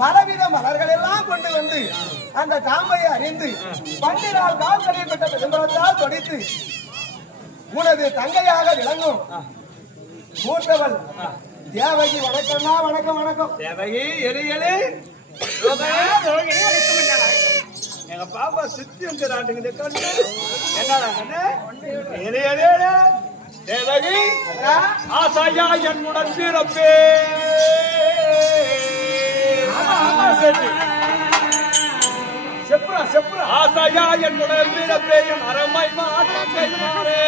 பலவித மலர்கள் எல்லாம் கொண்டு வந்து அந்த காம்பையை அறிந்து பண்டினால் கால்கடைப்பட்ட விளம்பரத்தால் தொடித்து உனது தங்கையாக விளங்கும் மூத்தவள் தேவகி. வணக்கம்னா வணக்கம் வணக்கம் தேவகி. எலி எலி எங்க பாப்பா சுத்தி வந்துடாண்டுங்க கண்ணு. என்னடா கண்ணு? எலி எலி தேவகி ஆசாயா என்னுடன் பிறப்பே. செப்புரா செப்புரா. ஆசாயா என்னுடன் பிறப்பே என் அறமை மாற்றம் செய்வாரே.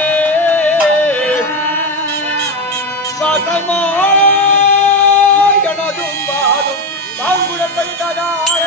பாசமோ எனதும் பாதும் பாங்குடப்பை தகாரே.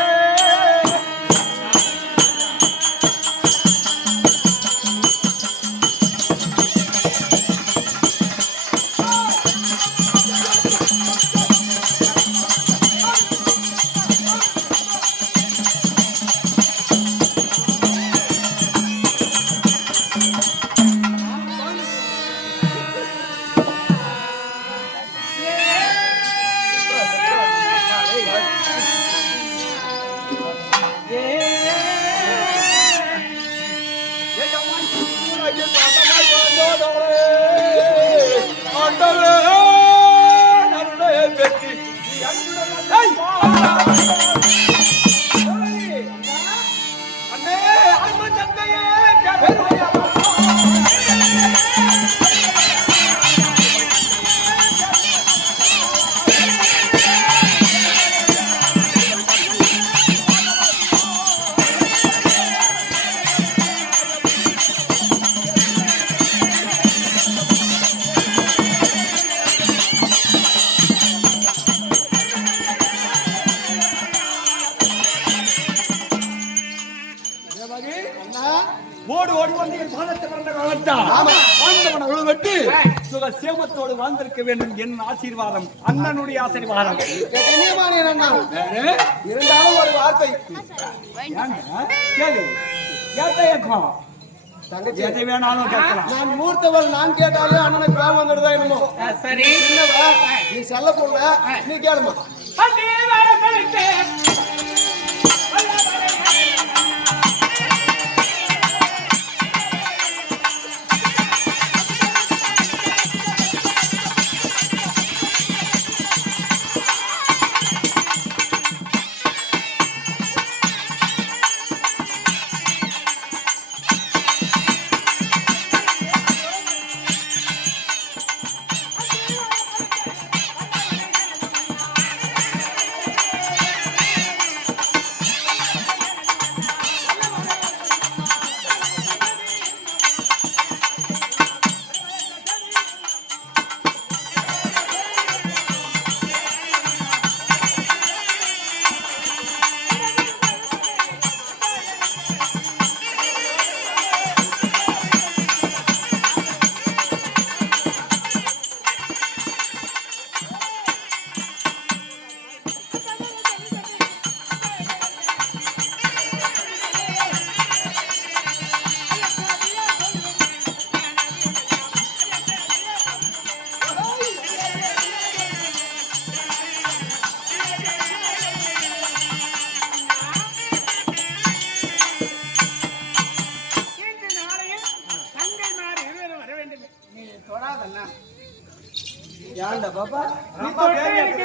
சேமத்தோடு வாழ்ந்திருக்க வேண்டும் என் ஆசீர்வாதம். அண்ணனுடைய ஆசீர்வாதம். இருந்தாலும் ஒரு வார்த்தை எதை வேணாலும் கேட்கலாம். நான் மூர்த்தவள் நான் கேட்டாலே அண்ணனுக்கு கோபம் வந்துடுதா என்னமோ. சரி நீ செல்ல போல நீ கேளுமா.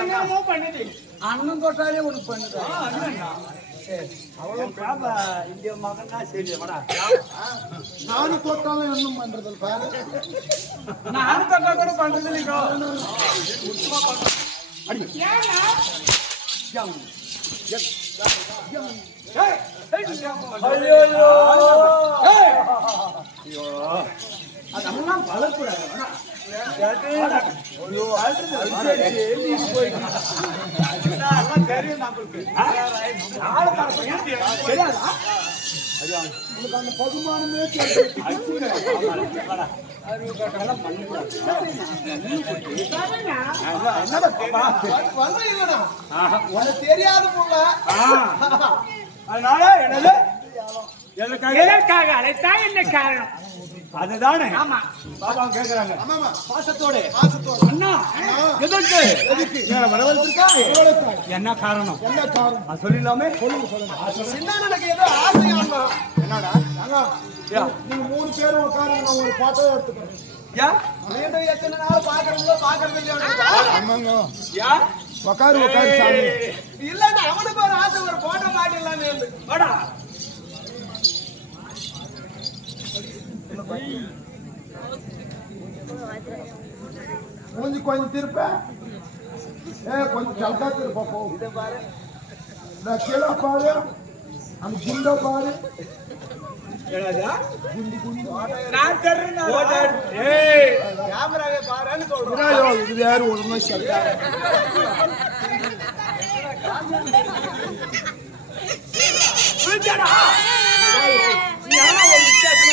என்னமோ பண்ணுது. அண்ணன் தொட்டாலே உனக்கு பண்ணுது. அவ்வளவு பாப்பா இந்திய மகன்னா சரி வாடா. நானும் தொட்டாலும் இன்னும் பண்றது பாரு. நானும் தொட்டா கூட பண்றது இல்லைக்கோ. ஏன்னா அதெல்லாம் வளர்க்கூடாது. உங்களுக்கு அந்த பகுமானமே உனக்கு தெரியாத போல. அதனால என்னது எதற்காக அழைத்தா என்ன காரணம் அதுதானே. ஆமா பாபா கேக்குறாங்க. ஆமாமா பாசத்தோட அண்ணா எதற்கு வரவழைச்சிருக்கா என்ன காரணம் என்ன காரணம் அது சொல்லிடலாமே. சொல்லுங்க. சின்ன எனக்கு ஏதோ ஆசை அண்ணா. என்னடா நீங்க 3 பேரும் உட்காருங்க, நான் ஒரு போட்டோ எடுத்துக்கிறேன். மீண்டும் எத்தனை நாள் பாக்குறீங்களோ பாக்குறது இல்லையா? உட்காரு சாமி. இல்லன்னா அவனுக்கு ஒரு ஆசை, ஒரு போட்டோ மாட்டிடலான்னு. கொஞ்சம் திருப்ப கொஞ்சம் ஜல்கா திருப்ப போ. இந்த கீழே பாரு, அந்த குண்ட பாரு. இது வேற ஒண்ணுமே சொல்ல.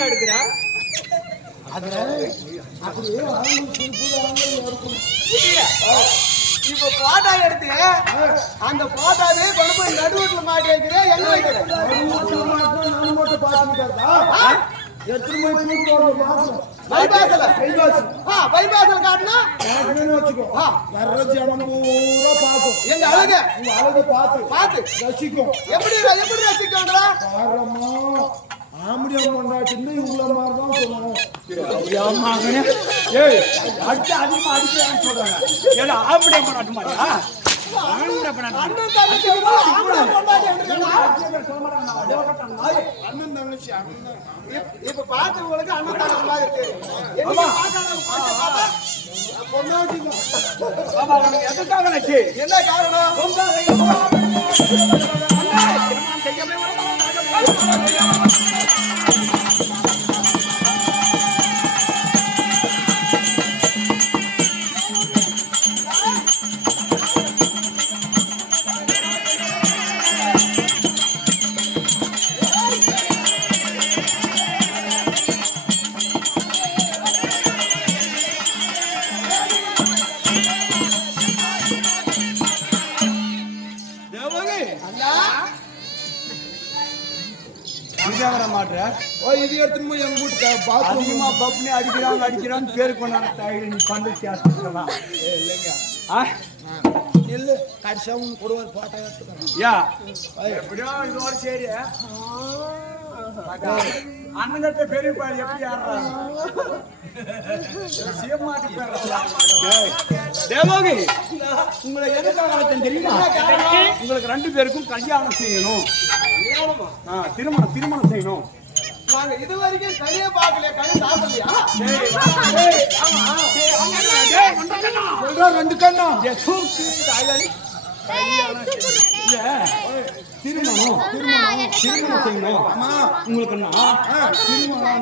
எடுக்கிற இப்ப போட்டோ எடுத்து அந்த போட்டோவே கொண்டு போய் நடுவுல மாட்டி வைக்கிறேன். எங்க வைக்கிறேன்? நான் மட்டும் பாத்துக்கிட்டா பைபாஸ்ல காட்டினா வச்சுக்கோ. வர்ற ஜனம் பூரா பாக்கும். எங்க அழகு பார்த்து ரசிக்கும். எப்படி ரசிக்கும்ன்றா? ஆம்படியம் கொண்டாட்டின்னு இவ்வளவு மாதிரிதான் சொல்லுவாங்க. அடிச்சு அதிகமா அடிக்கிறான்னு சொல்றாங்க. ஏன்னா ஆம்படியம் கொண்டாட்ட மாட்டியா? இப்ப பாத்தவங்களுக்கு அண்ணன் தங்கச்சி என்ன காரணம்? இது எடுத்துன்னு போய் எங்க வீட்டு அதிகமா பப்னி அடிக்கிறான்னு பேரு கொண்டாங்க. நீ பண்ணு கேட்கலாம் இல்ல கடைசியா உங்க கூட ஒரு போட்டோ எடுத்துக்கிறேன். எப்படியோ இதோட சரி அண்ணங்கிட்ட பெரிய பாரு எப்படி ஆடுறாங்க. உங்களை எதுக்காக தெரியுமா? உங்களுக்கு 2 பேருக்கும் கல்யாணம் செய்யணும். திருமணம் செய்யணும். நாங்க இது வரைக்கும் கனியே பார்க்கல. கனி சாப்பிடலையா? 2 கண்ணா திருமணம் செய்யணும். உங்களுக்கு திருமணம்